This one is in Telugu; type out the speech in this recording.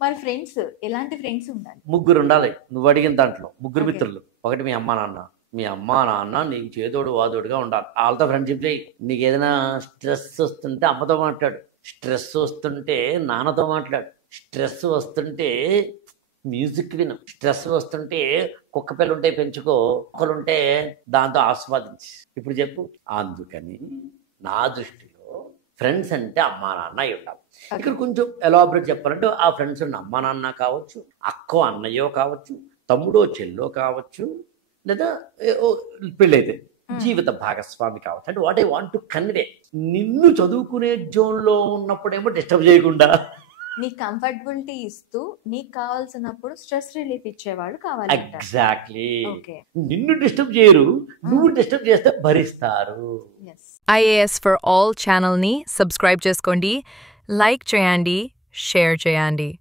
మరి ఫ్రెండ్స్ ఎలాంటి ఫ్రెండ్స్ ఉండాలి? ముగ్గురు ఉండాలి. నువ్వు అడిగిన దాంట్లో ముగ్గురు ఓకే. మిత్రులు. ఒకటి మీ అమ్మా నాన్న. మీ అమ్మా నాన్న నీకు చేదోడు వాదోడుగా ఉండాలి. వాళ్ళతో ఫ్రెండ్షిప్ చేయి. నీకు ఏదైనా స్ట్రెస్ వస్తుంటే అమ్మతో మాట్లాడు. స్ట్రెస్ వస్తుంటే నాన్నతో మాట్లాడు. స్ట్రెస్ వస్తుంటే మ్యూజిక్ విను. స్ట్రెస్ వస్తుంటే కుక్క పిల్ల ఉంటే పెంచుకో, కుక్కలుంటే దాంతో ఆస్వాదించి. ఇప్పుడు చెప్పు. అందుకని నా దృష్టిలో ఫ్రెండ్స్ అంటే అమ్మా నాన్న అయి ఉండాలి. ఇక్కడ కొంచెం ఎలాబరేట్ చెప్పాలంటే ఆ ఫ్రెండ్స్ ఉన్న అమ్మా నాన్న కావచ్చు, అక్కో అన్నయ్యో కావచ్చు, తమ్ముడో చెల్లో కావచ్చు, లేదా పెళ్ళైతే జీవిత భాగస్వామి కావచ్చు. అంటే what I want to convey, నిన్ను చదువుకునే జోన్లో ఉన్నప్పుడేమో డిస్టర్బ్ చేయకుండా నీ కంఫర్టబిలిటీ ఇస్తూ నీకు కావాల్సినప్పుడు స్ట్రెస్ రిలీఫ్ ఇచ్చేవాడు కావాలి. ఎగ్జాక్ట్లీ. ఓకే. నిన్ను డిస్టర్బ్ చేయరు, నువ్వు డిస్టర్బ్ చేస్తే భరిస్తారు. IAS for all ఛానల్ని సబ్స్క్రైబ్ చేసుకోండి, లైక్ చేయండి, షేర్ చేయండి.